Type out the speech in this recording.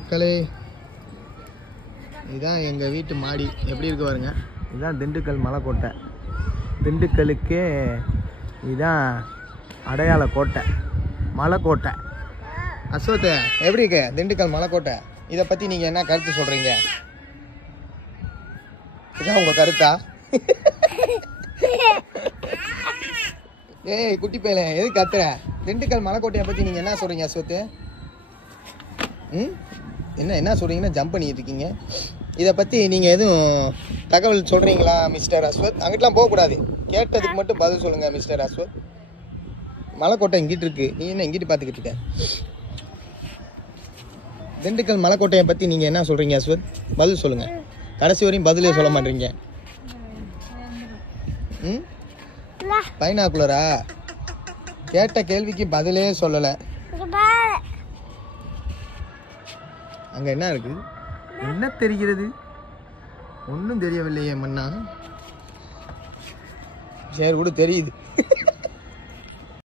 மக்களே, இதுதான் எங்கள் வீட்டு மாடி. எப்படி இருக்கு பாருங்க. இதுதான் திண்டுக்கல் மலைக்கோட்டை. திண்டுக்கலுக்கே இதுதான் அடையாள கோட்டை, மலைக்கோட்டை. அஸ்வத், எப்படி இருக்கு திண்டுக்கல் மலைக்கோட்டை? இதை பற்றி நீங்கள் என்ன கருத்து சொல்கிறீங்க? இதான் உங்கள் கருத்தா? ஏய் குட்டி பையல, எது கத்துற? திண்டுக்கல் மலைக்கோட்டையை பற்றி நீங்கள் என்ன சொல்கிறீங்க அஸ்வத்? என்ன சொல்கிறீங்கன்னா ஜம்ப் பண்ணிட்டு இருக்கீங்க. இதை பற்றி நீங்கள் எதுவும் தகவல் சொல்கிறீங்களா மிஸ்டர் அஸ்வத்? அங்கிட்டலாம் போகக்கூடாது, கேட்டதுக்கு மட்டும் பதில் சொல்லுங்கள் மிஸ்டர் அஸ்வத். மலைக்கோட்டை இங்கிட்டு இருக்கு, நீ என்ன இங்கிட்டு பார்த்துக்கிட்டு இருக்க? திண்டுக்கல் மலைக்கோட்டையை பற்றி நீங்கள் என்ன சொல்கிறீங்க அஸ்வத்? பதில் சொல்லுங்கள். கடைசி வரையும் பதிலே சொல்ல மாட்டீங்க. பைனாக்குலரா? கேட்ட கேள்விக்கு பதிலே சொல்லலை. அங்க என்ன இருக்கு? என்ன தெரிகிறது? ஒன்றும் தெரியவில்லையே மன்னா. சரி கூட தெரியுது.